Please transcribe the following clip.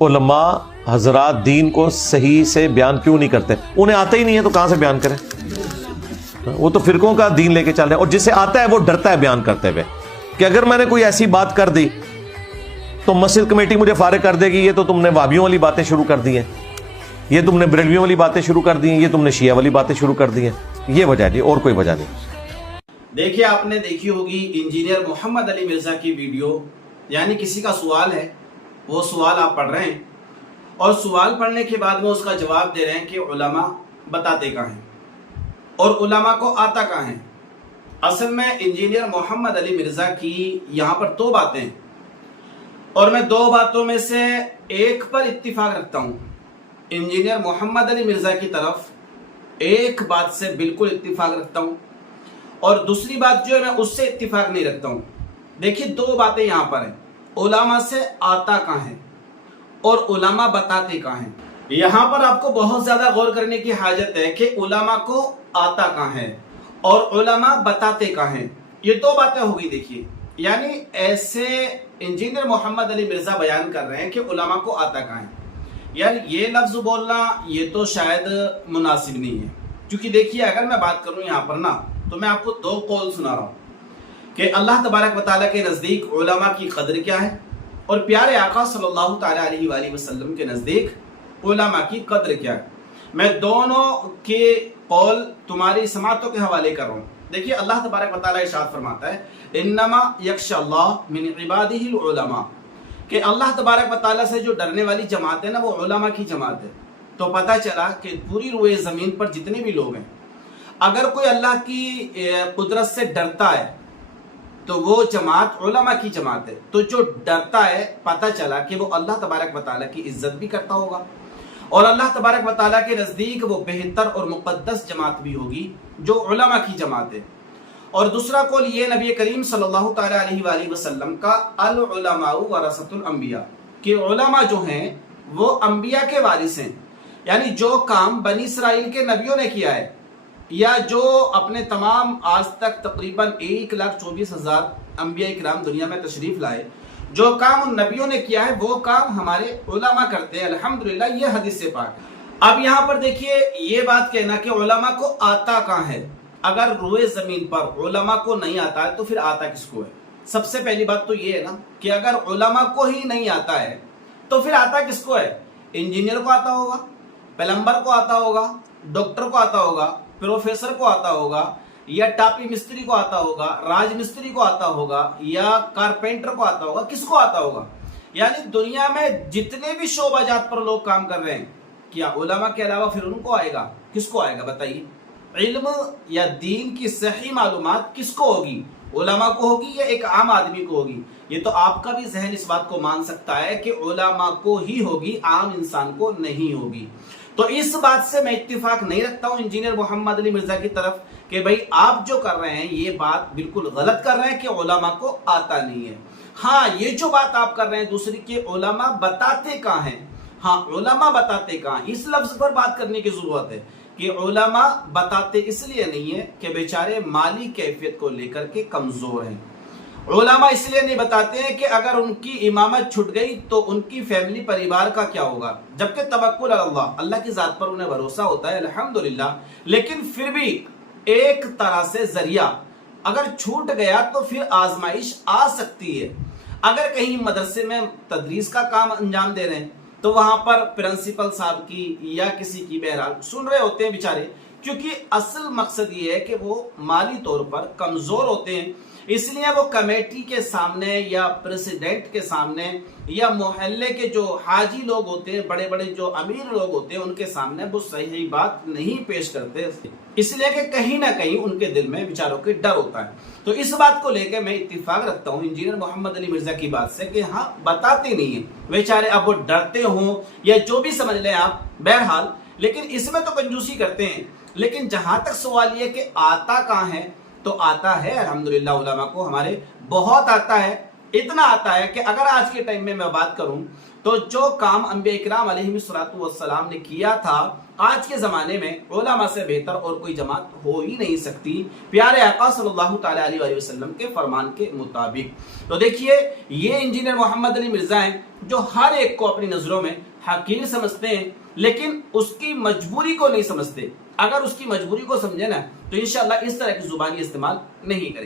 علماء حضرات دین کو صحیح سے بیان کیوں نہیں کرتے؟ انہیں آتا ہی نہیں ہے تو کہاں سے بیان کریں؟ وہ تو فرقوں کا دین لے کے چل رہے ہیں، اور جسے آتا ہے وہ ڈرتا ہے بیان کرتے ہوئے کہ اگر میں نے کوئی ایسی بات کر دی تو مسجد کمیٹی مجھے فارغ کر دے گی، یہ تو تم نے وہابیوں والی باتیں شروع کر دی ہیں، یہ تم نے بریلویوں والی باتیں شروع کر دی ہیں، یہ تم نے شیعہ والی باتیں شروع کر دی ہیں۔ یہ وجہ ہے، اور کوئی وجہ نہیں۔ دیکھیے، آپ نے دیکھی ہوگی انجینئر محمد علی مرزا کی ویڈیو، یعنی کسی کا سوال ہے، وہ سوال آپ پڑھ رہے ہیں اور سوال پڑھنے کے بعد وہ اس کا جواب دے رہے ہیں کہ علماء بتاتے کہاں ہیں اور علماء کو آتا کہاں ہے۔ اصل میں انجینئر محمد علی مرزا کی یہاں پر دو باتیں ہیں، اور میں دو باتوں میں سے ایک پر اتفاق رکھتا ہوں۔ انجینئر محمد علی مرزا کی طرف ایک بات سے بالکل اتفاق رکھتا ہوں، اور دوسری بات جو ہے میں اس سے اتفاق نہیں رکھتا ہوں۔ دیکھیے، دو باتیں یہاں پر ہیں، علماء سے آتا کہاں ہے اور علماء بتاتے کہاں ہیں۔ یہاں پر آپ کو بہت زیادہ غور کرنے کی حاجت ہے کہ علماء کو آتا کہاں ہے اور علماء بتاتے کہاں ہیں۔ یہ دو باتیں ہو گئی۔ دیکھیے، یعنی ایسے انجینئر محمد علی مرزا بیان کر رہے ہیں کہ علماء کو آتا کہاں ہے، یعنی یہ لفظ بولنا یہ تو شاید مناسب نہیں ہے، کیونکہ دیکھیے اگر میں بات کروں یہاں پر نا تو میں آپ کو دو قول سنا رہا ہوں کہ اللہ تبارک و تعالیٰ کے نزدیک علماء کی قدر کیا ہے، اور پیارے آقا صلی اللہ تعالیٰ علیہ وآلہ وسلم کے نزدیک علماء کی قدر کیا ہے۔ میں دونوں کے قول تمہاری سماعتوں کے حوالے کر رہا ہوں۔ دیکھیے، اللہ تبارک و تعالیٰ ارشاد فرماتا ہے انما یخشی اللہ من عبادہ العلماء، کہ اللہ تبارک و تعالیٰ سے جو ڈرنے والی جماعت ہے نا وہ علماء کی جماعت ہے۔ تو پتہ چلا کہ پوری روئے زمین پر جتنے بھی لوگ ہیں، اگر کوئی اللہ کی قدرت سے ڈرتا ہے تو وہ جماعت علماء کی جماعت ہے۔ تو جو ڈرتا ہے، پتہ چلا کہ وہ اللہ تبارک و تعالیٰ کی عزت بھی کرتا ہوگا، اور اللہ تبارک و تعالیٰ کے نزدیک وہ بہتر اور مقدس جماعت بھی ہوگی جو علماء کی جماعت ہے۔ اور دوسرا قول یہ نبی کریم صلی اللہ تعالیٰ علیہ وآلہ وسلم کا العلماء ورثۃ الانبیاء، کہ علماء جو ہیں وہ انبیاء کے وارث ہیں، یعنی جو کام بنی اسرائیل کے نبیوں نے کیا ہے، یا جو اپنے تمام آج تک تقریباً 1,24,000 انبیاء کرام دنیا میں تشریف لائے، جو کام ان نبیوں نے کیا ہے وہ کام ہمارے علماء کرتے ہیں، الحمدللہ۔ یہ حدیث سے پاک۔ اب یہاں پر دیکھیے، یہ بات کہنا کہ علماء کو آتا کہاں ہے، اگر روئے زمین پر علماء کو نہیں آتا ہے تو پھر آتا کس کو ہے؟ سب سے پہلی بات تو یہ ہے نا کہ اگر علماء کو ہی نہیں آتا ہے تو پھر آتا کس کو ہے؟ انجینئر کو آتا ہوگا، پلمبر کو آتا ہوگا، ڈاکٹر کو آتا ہوگا، پروفیسر کو آتا ہوگا، یا ٹاپی مستری کو آتا ہوگا، راج مستری کو آتا ہوگا، یا کارپینٹر کو آتا ہوگا۔ کس کو آتا ہوگا؟ یعنی دنیا میں جتنے بھی شعبہ جات پر لوگ کام کر رہے ہیں، کیا علماء کے علاوہ پھر ان کو آئے گا؟ کس کو آئے گا بتائیے؟ علم یا دین کی صحیح معلومات کس کو ہوگی؟ علماء کو ہوگی یا ایک عام آدمی کو ہوگی؟ یہ تو آپ کا بھی ذہن اس بات کو مان سکتا ہے کہ علماء کو ہی ہوگی، عام انسان کو نہیں ہوگی۔ تو اس بات سے میں اتفاق نہیں رکھتا ہوں انجینئر محمد علی مرزا کی طرف کہ بھائی آپ جو کر رہے ہیں یہ بات بالکل غلط کر رہے ہیں کہ علماء کو آتا نہیں ہے۔ ہاں، یہ جو بات آپ کر رہے ہیں دوسری کہ علماء بتاتے کہاں ہیں، ہاں علماء بتاتے کہاں، اس لفظ پر بات کرنے کی ضرورت ہے کہ علماء بتاتے اس لیے نہیں ہے کہ بیچارے مالی کیفیت کو لے کر کے کمزور ہیں۔ علماء اس لیے نہیں بتاتے ہیں کہ اگر ان کی امامت چھٹ گئی تو ان کی فیملی پریوار کا کیا ہوگا، جبکہ توکل اللہ، اللہ کی ذات پر انہیں بھروسہ ہوتا ہے الحمدللہ، لیکن پھر بھی ایک طرح سے ذریعہ اگر چھوٹ گیا تو پھر آزمائش آ سکتی ہے۔ اگر کہیں مدرسے میں تدریس کا کام انجام دے رہے ہیں تو وہاں پر پرنسپل صاحب کی یا کسی کی بہرحال سن رہے ہوتے ہیں بیچارے، کیونکہ اصل مقصد یہ ہے کہ وہ مالی طور پر کمزور ہوتے ہیں، اس لیے وہ کمیٹی کے سامنے یا پریزیڈنٹ کے سامنے یا محلے کے جو حاجی لوگ ہوتے ہیں، بڑے بڑے جو امیر لوگ ہوتے ہیں، ان کے سامنے وہ صحیح بات نہیں پیش کرتے، اس لیے کہ کہیں نہ کہیں ان کے دل میں بیچاروں کے ڈر ہوتا ہے۔ تو اس بات کو لے کے میں اتفاق رکھتا ہوں انجینئر محمد علی مرزا کی بات سے کہ ہاں بتاتے نہیں ہیں بیچارے، اب وہ ڈرتے ہوں یا جو بھی سمجھ لیں آپ، بہرحال لیکن اس میں تو کنجوسی کرتے ہیں۔ لیکن جہاں تک سوال یہ کہ آتا کہاں ہے، تو آتا ہے الحمدللہ، علماء کو ہمارے بہت آتا ہے۔ اتنا آتا ہے کہ اگر آج کے ٹائم میں بات کروں تو جو کام انبیاء اکرام علیہ السلام نے کیا تھا آج کے زمانے میں علماء سے بہتر اور کوئی جماعت ہو ہی نہیں سکتی پیارے آقا صلی اللہ تعالی علیہ وسلم کے فرمان کے مطابق۔ تو دیکھیے یہ انجینئر محمد علی مرزا ہیں جو ہر ایک کو اپنی نظروں میں حقیر سمجھتے ہیں، لیکن اس کی مجبوری کو نہیں سمجھتے۔ اگر اس کی مجبوری کو سمجھے نا تو انشاءاللہ اس طرح کی زبانی استعمال نہیں کریں گے۔